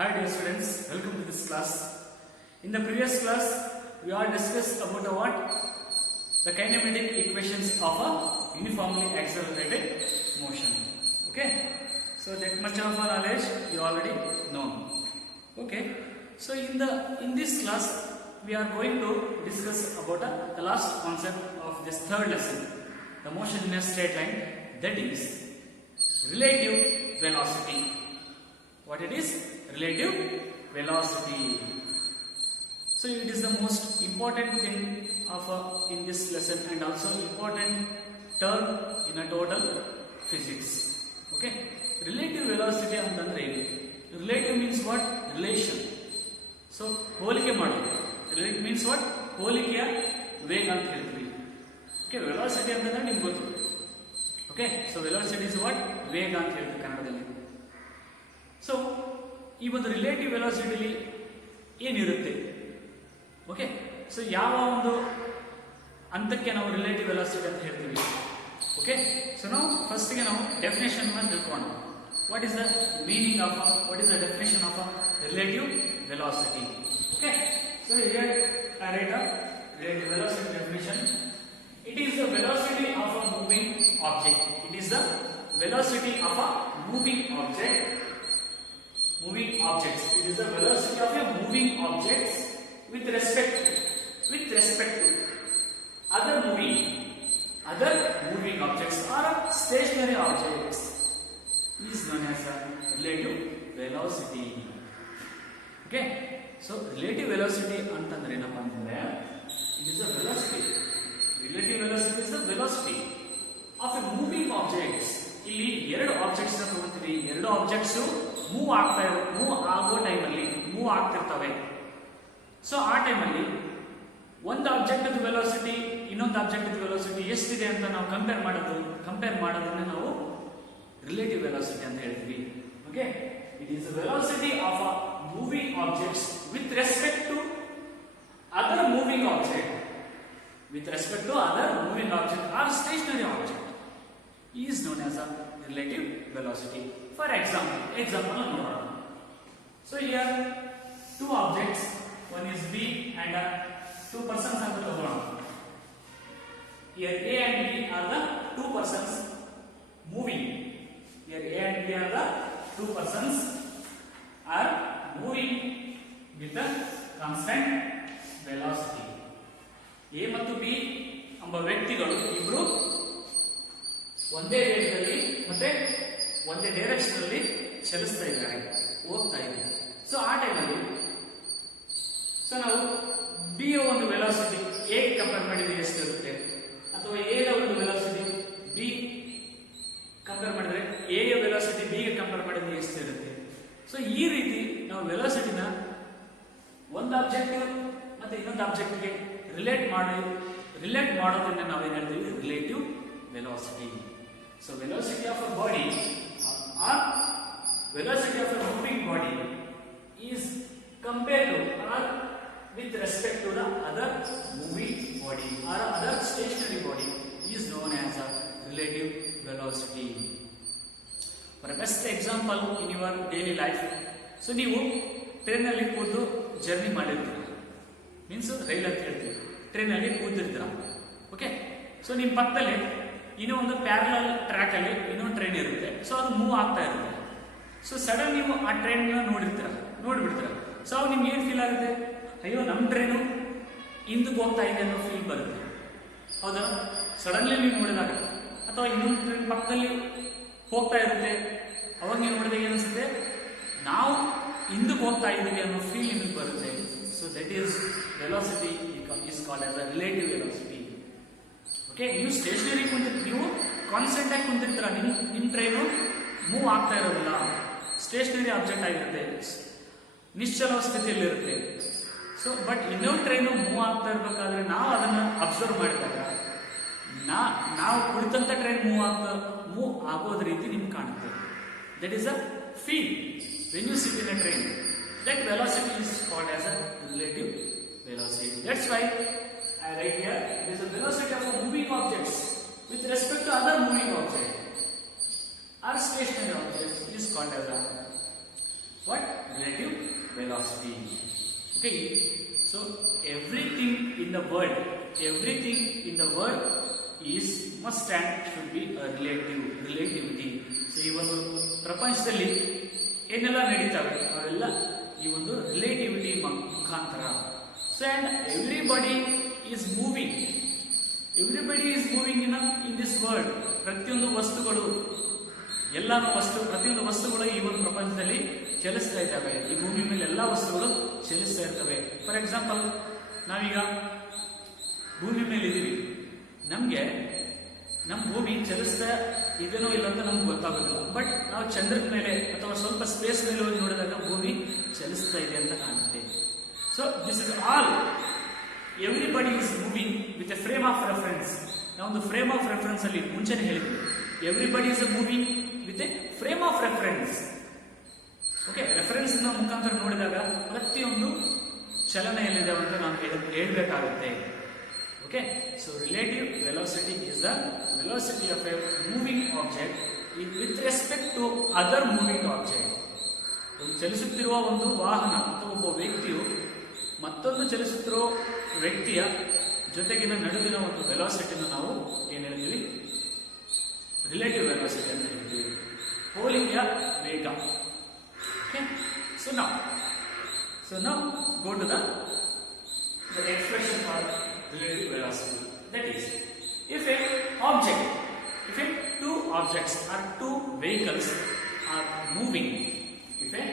Hi dear students, welcome to this class. In the previous class, we all discussed about what? The kinematic equations of a uniformly accelerated motion. Okay, so that much of knowledge you already know. Okay, so in this class, we are going to discuss about the last concept of this third lesson, the motion in a straight line, that is relative velocity. What it is? Relative velocity. So it is the most important thing of in this lesson and also important term in a total physics. Okay, relative velocity ಅಂತಂದ್ರೆ ಏನು? Relative means what? Relation. So ಹೋಲಿಕೆ ಮಾಡೋದು. Relative means what? ಹೋಲಿಕೆಯ ವೇಗ ಅಂತ ಹೇಳ್ತೀವಿ. Okay, velocity ಅಂತಂದ್ರೆ ನಿಮ್ಗೆ ಗೊತ್ತು. Okay, so velocity is what? ವೇಗ ಅಂತ ಹೇಳ್ತೀವಿ ಕನ್ನಡದಲ್ಲಿ. ಸೊ ಈ ಒಂದು ರಿಲೇಟಿವ್ ವೆಲಾಸಿಟಿಲಿ ಏನಿರುತ್ತೆ? ಓಕೆ, ಸೊ ಯಾವ ಒಂದು ಹಂತಕ್ಕೆ ನಾವು ರಿಲೇಟಿವ್ ವೆಲಾಸಿಟಿ ಅಂತ ಹೇಳ್ತೀವಿ? ಓಕೆ, ಸೊ ನಾವು ಫಸ್ಟ್ಗೆ ನಾವು ಡೆಫಿನೇಷನ್ ಅನ್ನು ತಿಳ್ಕೊಳ್ಳೋಣ. What is the meaning of what is the definition of relative velocity? Okay, so here I write a relative velocity definition. It is the velocity of a moving object. It is the velocity of a moving object. Moving objects. It is the velocity of a moving objects with respect to other moving objects or stationary objects is known as a relative velocity. Okay, so relative velocity antandre enappa andre it is the velocity. Relative velocity is the velocity of a moving objects. ಇಲ್ಲಿ ಎರಡು objects ತಗೊಂತೀವಿ, ಎರಡು objects move ಆಗೋ ಟೈಮಲ್ಲಿ move ಆಗ್ತಿರ್ತವೆ. So ಆ ಟೈಮಲ್ಲಿ ಒಂದು object velocity ಇನ್ನೊಂದು object velocity ಎಷ್ಟಿದೆ ಅಂತ ನಾವು ಕಂಪೇರ್ ಮಾಡೋದನ್ನ ನಾವು ರಿಲೇಟಿವ್ ವೆಲಾಸಿಟಿ ಅಂತ ಹೇಳ್ತೀವಿ. Okay, it is velocity of a moving objects with respect to other moving object or stationary object is known as a relative velocity. For example ನೋಡೋಣ. So here two objects, one is B and two persons ಅಂತ ತಗೊಳ್ಳೋಣ. Here A and B are the two persons moving. Here A and B are the two persons are moving with a constant velocity. A ಮತ್ತು B ಎಂಬ ವ್ಯಕ್ತಿಗಳು ಇಬ್ರು ಒಂದೇ ವೇಗದಲ್ಲಿ ಮತ್ತೆ ಒಂದೇ ಡೈರೆಕ್ಷನ್ ಅಲ್ಲಿ ಚಲಿಸ್ತಾ ಇದ್ದಾರೆ, ಹೋಗ್ತಾ ಇದ್ದಾರೆ. ಸೊ ಆ ಟೈಮಲ್ಲಿ ನಾವು ಬಿ ಯ ಒಂದು ವೆಲಾಸಿಟಿ ಎ ಕಂಪೇರ್ ಮಾಡಿದ್ರೆ ಎಷ್ಟಿರುತ್ತೆ, ಅಥವಾ ಎ ಯ ಒಂದು ವೆಲಾಸಿಟಿ ಬಿ ಕಂಪೇರ್ ಮಾಡಿದ್ರೆ ಎ ಯ ವೆಲಾಸಿಟಿ ಬಿ ಗೆ ಕಂಪೇರ್ ಮಾಡಿದ್ರೆ ಎಷ್ಟಿರುತ್ತೆ. ಸೊ ಈ ರೀತಿ ನಾವು ವೆಲಾಸಿಟಿನ ಒಂದು ಆಬ್ಜೆಕ್ಟ್ ಮತ್ತೆ ಇನ್ನೊಂದು ಆಬ್ಜೆಕ್ಟ್ಗೆ ರಿಲೇಟ್ ಮಾಡೋದನ್ನ ನಾವೇನು ಹೇಳ್ತೀವಿ? Relative velocity. So velocity of a body or velocity of a moving body is compared to or with respect to the other moving body or other stationary body is known as a relative velocity. For a best example in your daily life, so ನೀವು train ಅಲ್ಲಿ ಕೂತು journey ಮಾಡಿರ್ತೀರ, means rail ಅಂತ ಹೇಳ್ತೀವಿ, train ಅಲ್ಲಿ ಕೂತಿರ್ತೀರ. Okay, so ನಿಮ್ಮ ಪಕ್ಕದಲ್ಲಿ ಇನ್ನೂ ಒಂದು ಪ್ಯಾರಲಲ್ ಟ್ರ್ಯಾಕ್ ಅಲ್ಲಿ ಇನ್ನೊಂದು ಟ್ರೈನ್ ಇರುತ್ತೆ. ಸೊ ಅದು ಮೂವ್ ಆಗ್ತಾ ಇರುತ್ತೆ. ಸೊ ಸಡನ್ ನೀವು ಆ ಟ್ರೈನ್ ನೋಡ್ಬಿಡ್ತೀರ. ಸೊ ಅವಾಗ ನಿಮ್ಗೆ ಏನ್ ಫೀಲ್ ಆಗುತ್ತೆ? ಅಯ್ಯೋ, ನಮ್ಮ ಟ್ರೈನು ಹಿಂದಕ್ಕೆ ಹೋಗ್ತಾ ಇದೆ ಅನ್ನೋ ಫೀಲ್ ಬರುತ್ತೆ, ಹೌದಾ? ಸಡನ್ಲಿ ನೀವು ನೋಡಿದಾಗ, ಅಥವಾ ಇನ್ನೊಂದು ಟ್ರೈನ್ ಪಕ್ಕದಲ್ಲಿ ಹೋಗ್ತಾ ಇರುತ್ತೆ, ಅವಾಗ ನೀವು ನೋಡಿದಾಗ ಏನಿಸುತ್ತೆ? ನಾವು ಹಿಂದಕ್ಕೆ ಹೋಗ್ತಾ ಇದ್ದೀವಿ ಅನ್ನೋ ಫೀಲ್ ನಿಮಗೆ ಬರುತ್ತೆ. So that is velocity is called as a relative velocity. Okay, ನೀವು ಸ್ಟೇಷನರಿ ನೀವು ಕಾನ್ಸ್ಟೆಂಟ್ ಆಗಿ ಕುಂತಿರ್ತೀರ, ನಿಮ್ಮ ಟ್ರೈನು ಮೂವ್ ಆಗ್ತಾ ಇರೋದಿಲ್ಲ, ಸ್ಟೇಷನರಿ ಆಬ್ಜೆಕ್ಟ್ ಆಗಿರುತ್ತೆ, ನಿಶ್ಚಲ ಸ್ಥಿತಿಯಲ್ಲಿರುತ್ತೆ. ಸೊ ಬಟ್ ಇನ್ನೊಂದು ಟ್ರೈನು ಮೂವ್ ಆಗ್ತಾ ಇರಬೇಕಾದ್ರೆ ನಾವು ಅದನ್ನು ಅಬ್ಸರ್ವ್ ಮಾಡಿದಾಗ ನಾವು ಕುಳಿತಂತ ಟ್ರೈನ್ ಮೂವ್ ಆಗೋದ ರೀತಿ ನಿಮ್ಗೆ ಕಾಣುತ್ತೆ. That is a feel when you sit in a train. That velocity is called as a relative velocity. That's why I write here it is the velocity of moving objects with respect to other moving object or stationary objects is called as a what? Relative velocity. Okay, so everything in the world is must and should be a relativity. So ಈ ಒಂದು ಪ್ರಪಂಚದಲ್ಲಿ ಏನೆಲ್ಲ ನಡೀತವೆ ಅವೆಲ್ಲ ಈ ಒಂದು relativity ಮುಖಾಂತರ. So and everybody is moving in this world. ಪ್ರತಿಯೊಂದು ವಸ್ತುಗಳು ಪ್ರತಿಯೊಂದು ವಸ್ತುಗಳು ಈ ಒಂದು ಪ್ರಪಂಚದಲ್ಲಿ ಚಲಿಸ್ತಾ ಇದ್ದಾವೆ. ಈ ಭೂಮಿ ಮೇಲೆ ಎಲ್ಲ ವಸ್ತುಗಳು ಚಲಿಸ್ತಾ ಇರ್ತವೆ. ಫಾರ್ ಎಕ್ಸಾಂಪಲ್, ನಾವೀಗ ಭೂಮಿ ಮೇಲೆ ಇದ್ದೀವಿ, ನಮಗೆ ನಮ್ಮ ಭೂಮಿ ಚಲಿಸ್ತಾ ಇದೇನೋ ಇಲ್ಲ ಅಂತ ನಮ್ಗೆ ಗೊತ್ತಾಗೋದಿಲ್ಲ. ಬಟ್ ನಾವು ಚಂದ್ರದ ಮೇಲೆ ಅಥವಾ ಸ್ವಲ್ಪ ಸ್ಪೇಸ್ ಮೇಲೆ ಹೋಗಿ ನೋಡಿದಾಗ ಭೂಮಿ ಚಲಿಸ್ತಾ ಇದೆ ಅಂತ ಕಾಣುತ್ತೆ. So this is all everybody is moving with A frame of reference. ನಾವೊಂದು ಫ್ರೇಮ್ ಆಫ್ ರೆಫರೆನ್ಸ್ ಅಲ್ಲಿ ಮುಂಚೆನೆ ಹೇಳಿದ್ವಿ, everybody is moving with A frame of reference. Okay, reference ಮುಖಾಂತರ ನೋಡಿದಾಗ ಪ್ರತಿಯೊಂದು ಚಲನೆಯಲ್ಲಿದೆ ಅಂತ ನಾವು ಹೇಳಬೇಕಾಗುತ್ತೆ. Okay, so relative velocity is the velocity of a moving object with respect to other moving object. ಒಂದು ಚಲಿಸುತ್ತಿರುವ ಒಂದು ವಾಹನ ಅಥವಾ ಒಬ್ಬ ವ್ಯಕ್ತಿಯು ಮತ್ತೊಂದು ಚಲಿಸುತ್ತಿರುವ ವ್ಯಕ್ತಿಯ ಜೊತೆಗಿನ ನಡುವಿನ ಒಂದು ವೆಲಾಸಿಟಿನ ನಾವು ಏನು ಹೇಳ್ತೀವಿ? ರಿಲೇಟಿವ್ ವೆಲಾಸಿಟಿ ಅಂತ ಹೇಳ್ತೀವಿ, ಹೋಲಿಕೆಯ ವೇಗ. Okay, so now go to the expression for relative velocity. That is, if two objects or two vehicles are moving, we take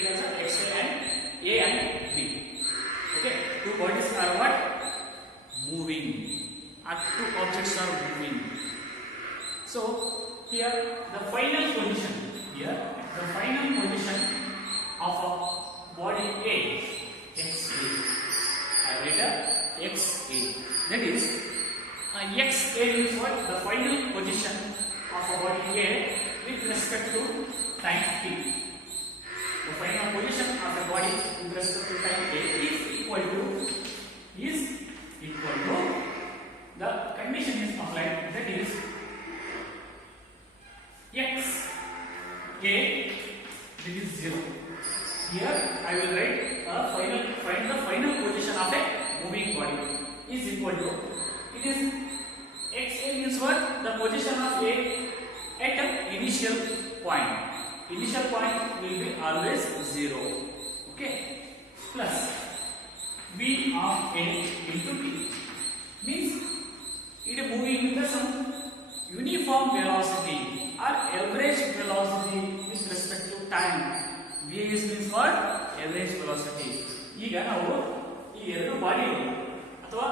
it as A and B. Okay, two bodies are what? Moving. Or two objects are moving. So here the final position of a body A, XA. XA. That is, XA is what? The final position of a body A with respect to time t. The final position of a body with respect to time A is equal to the condition is applied. That is, XA, this is 0. Here I will write find the final position of a moving body is equal to, it is XA means what? The position of A at an initial point. Initial point will be always 0. Okay, plus V of A into T means it is moving with some uniform velocity or average velocity with respect to time. V is means what? Average velocity. ಈಗ ನಾವು ಈ ಎರಡು body ಅಥವಾ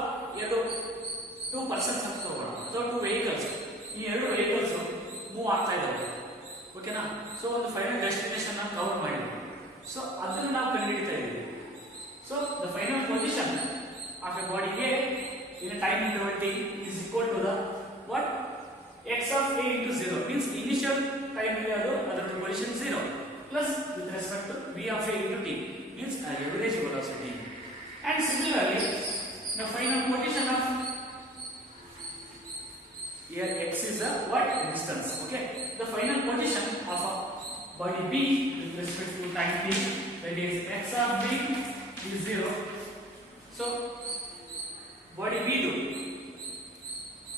two persons ಅಂತ ತಗೋಣ, ಅಥವಾ two vehicles. ಈ ಎರಡು ವೆಹಿಕಲ್ಸ್ ಮೂವ್ ಆಗ್ತಾ ಇದ್ದಾವೆ. ಓಕೆನಾ? ಸೊ ಒಂದು ಫೈನಲ್ ಡೆಸ್ಟಿನೇಷನ್ ಕವರ್ ಮಾಡಿದ್ವಿ. ಸೊ ಅದನ್ನು ನಾವು ಕಂಡುಹಿಡಿತಾ ಇದ್ದೀವಿ. So the final position of A body A in a time interval t is equal to the what? X of A into 0 means initial time ಅದರ position 0 plus with respect to V of A into T means average velocity. And similarly, the final position of here X is the what? Distance. Okay, the final position of a body B with respect to time t, that is X of B is 0. So body B2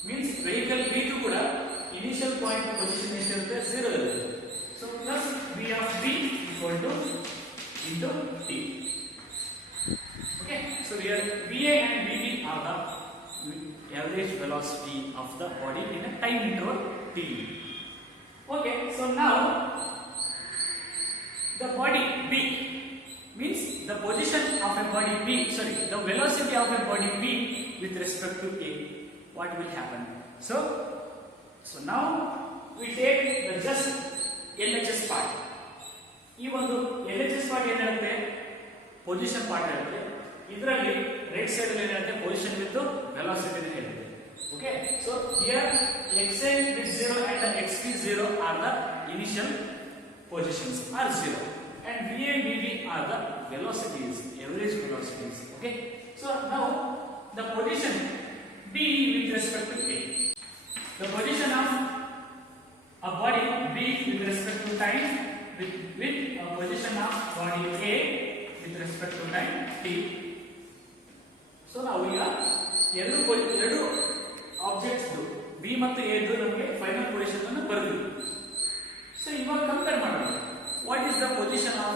means vehicle B2 kuda initial point position irutte 0 irutte. So plus V of B equal to into T. Okay, so here VA and VB are the average velocity of the body in a time interval T. Okay, so now the body B means the position of a body B, the velocity of a body B with respect to A. What will happen? So now we take the just LHS part. ಈ ಒಂದು LHS part ಏನಿರುತ್ತೆ? Position part ಇರುತ್ತೆ. ಇದರಲ್ಲಿ right side ಅಲ್ಲಿ ಏನಿರುತ್ತೆ? Position with velocity ಇರುತ್ತೆ. Okay, so here XA with 0 and XP 0 are the initial positions are 0, and VA and VB are the velocities, average velocities. Okay, so now the position B with respect to A, the position of a body B with respect to time with a position body A with respect to time t. So ನಾವು ಈಗ ಎರಡು objects B ಮತ್ತು A ನಮಗೆ final position ಅನ್ನು ಬರೆದಿದ್ದೀವಿ. So ಇವಾಗ compare ಮಾಡೋಣ. What is the position of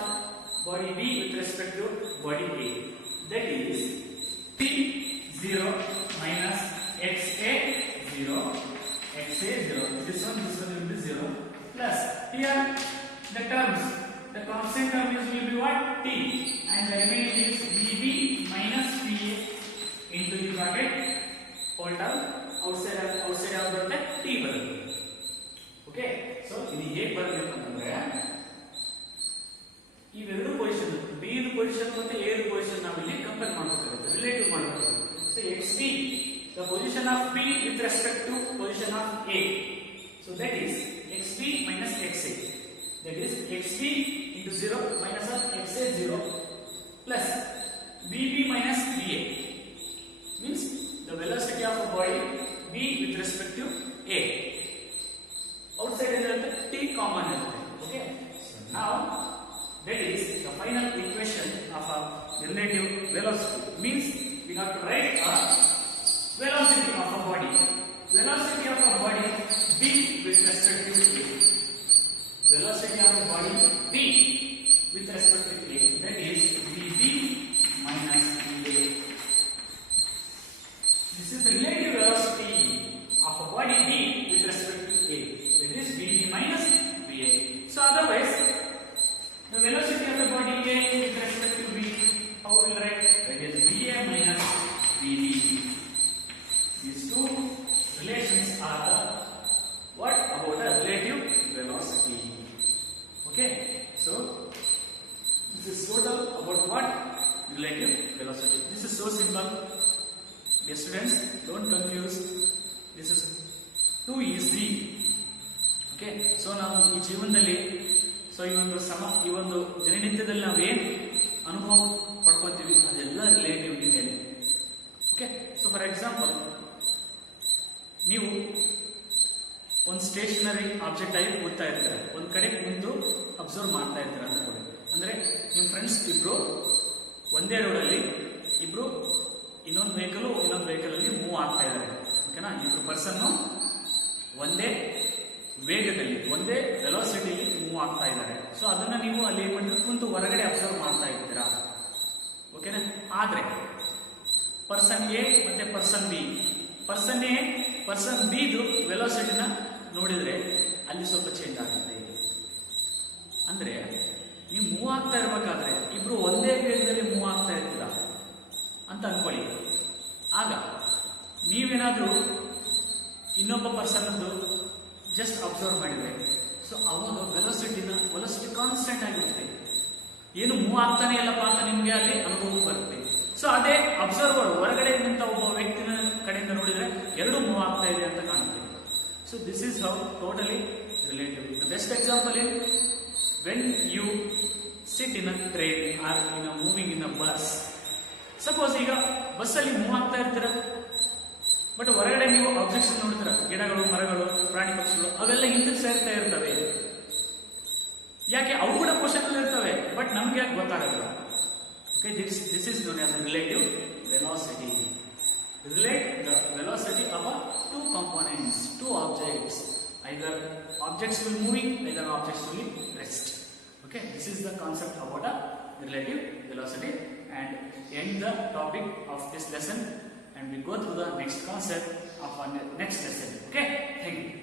body B with respect to body A? That is P0 minus XA 0, XA 0. This one will be 0 plus here the terms, the constant term will be what? T, and the remaining is BB minus PA into the bracket whole term outside of the T ಬರುತ್ತೆ. Okay, so ಇದು ಹೇಗೆ ಬರಬೇಕು ಅಂತಂದ್ರೆ ಇವೆರಡು position B position ಮತ್ತೆ A position ನಾವು ಇಲ್ಲಿ compare ಮಾಡಬೇಕಾಗುತ್ತೆ, ರಿಲೇಟಿವ್ ಮಾಡಬೇಕು. So XT, the position of B with respect to position of A, so that is XB minus XA, that is XB into 0 minus of XA 0 plus BB minus BA, means the velocity of a body B with respect to A. Outside is the T common. Okay, so now that is the final equation of a relative velocity, means we have to write a velocity of a body. Velocity of a body B with respect to A. Velocity of a body B with respect to A, that is BB minus BA. This is the relative velocity of a body B with respect to A, that is BB minus BA. So otherwise, the velocity of the body A with respect to B, how will write? That is BA minus BB. These two relations are the what about the relative velocity. Okay, so this is total about what? Relative velocity. This is so simple. Dear students, don't confuse. This is too easy. Okay, so ನಾವು ಈ ಜೀವನದಲ್ಲಿ ಈ ಒಂದು ದಿನನಿತ್ಯದಲ್ಲಿ ನಾವು ಏನು ಅನುಭವ ಪಡ್ಕೊತೀವಿ ಅದೆಲ್ಲ relativity ಮೇಲೆ. ಓಕೆ, ಸೊ ಫಾರ್ ಎಕ್ಸಾಂಪಲ್ ನೀವು ಒಂದು ಸ್ಟೇಷನರಿ ಆಬ್ಜೆಕ್ಟ್ ಆಗಿ ಓದ್ತಾ ಇರ್ತಾರೆ, ಒಂದು ಕಡೆ ಕುಂತು ಅಬ್ಸರ್ವ್ ಮಾಡ್ತಾ ಇರ್ತಾರೆ ಅಂತ ಕೊಡಿ. ಅಂದ್ರೆ ನಿಮ್ಮ ಫ್ರೆಂಡ್ಸ್ ಇಬ್ರು ಒಂದೇ ರೋಡಲ್ಲಿ ಇಬ್ರು ಇನ್ನೊಂದು ವೆಹಿಕಲ್ ಅಲ್ಲಿ ಮೂವ್ ಆಗ್ತಾ ಇದ್ದಾರೆ. ಓಕೆನಾ, ಇಬ್ರು ಪರ್ಸನ್ ಒಂದೇ ವೇಗದಲ್ಲಿ ಒಂದೇ ವೆಲಾಸಿಟಿಲಿ ಮೂವ್ ಆಗ್ತಾ ಇದ್ದಾರೆ. ಸೊ ಅದನ್ನ ನೀವು ಅಲ್ಲಿ ಏನ್ ಮಾಡ್ತೀರಾ, ಕುಂತು ಹೊರಗಡೆ ಅಬ್ಸರ್ವ್ ಮಾಡ್ತಾ ಇರ್ತೀರಾ. ಓಕೆನಾ, ಆದ್ರೆ ಪರ್ಸನ್ ಎ ಮತ್ತೆ person B, person A person ಬಿದು ವೆಲಾಸಿಟಿನ ನೋಡಿದ್ರೆ ಅಲ್ಲಿ ಸ್ವಲ್ಪ ಚೇಂಜ್ ಆಗುತ್ತೆ. ಅಂದ್ರೆ ನೀವು ಮೂವ್ ಆಗ್ತಾ ಇರ್ಬೇಕಾದ್ರೆ ಇಬ್ರು ಒಂದೇ ವೇಗದಲ್ಲಿ ಮೂವ್ ಆಗ್ತಾ ಇರ್ತೀರಾ ಅಂತ ಅನ್ಕೊಳ್ಳಿ. ಆಗ ನೀವೇನಾದ್ರೂ ಇನ್ನೊಬ್ಬ ಪರ್ಸನ್ ಜಸ್ಟ್ ಅಬ್ಸರ್ವ್ ಮಾಡಿದ್ರೆ, ಸೊ ಅವಾಗ ವೆಲಾಸಿಟಿ ಕಾನ್ಸ್ಟೆಂಟ್ ಆಗಿರುತ್ತೆ, ಏನು ಮೂವ್ ಆಗ್ತಾನೆ ಇಲ್ಲಪ್ಪ ಅಂತ ನಿಮ್ಗೆ ಅಲ್ಲಿ ಅನುಭವ ಬರುತ್ತೆ. ಸೊ ಅದೇ ಅಬ್ಸರ್ವರ್ ಹೊರಗಡೆ ನಿಂತ ಒಬ್ಬ ವ್ಯಕ್ತಿನ ಕಡೆಯಿಂದ ನೋಡಿದ್ರೆ ಎರಡು ಮೂವ್ ಆಗ್ತಾ ಇದೆ ಅಂತ ಕಾಣುತ್ತೆ. So this is how totally relative. The best example in when you sit in a train or in a moving in a bus. Suppose ಈಗ ಬಸ್ಸಲ್ಲಿ ಮೂವ್ ಆಗ್ತಾ ಇರ್ತೀರ, ಬಟ್ ಹೊರಗಡೆ ನೀವು ಆಬ್ಜೆಕ್ಟ್ಸ್ ನೋಡ್ತೀರ, ಗಿಡಗಳು, ಮರಗಳು, ಪ್ರಾಣಿ ಪಕ್ಷಿಗಳು ಅವೆಲ್ಲ ಹಿಂದಕ್ಕೆ ಸೇರ್ತಾ ಇರ್ತವೆ. ಯಾಕೆ? ಅವು ಕೂಡ ಪೋಷನ್ ಇರ್ತವೆ, ಬಟ್ ನಮ್ಗೆ ಯಾಕೆ ಗೊತ್ತಾಗಲ್ಲ. Okay, this is known as relative velocity. Relate the velocity of two components, two objects. Either objects will moving, either objects will rest. Okay, this is the concept about a relative velocity, and end the topic of this lesson, and we go through the next concept of our next lesson. Okay, thank you.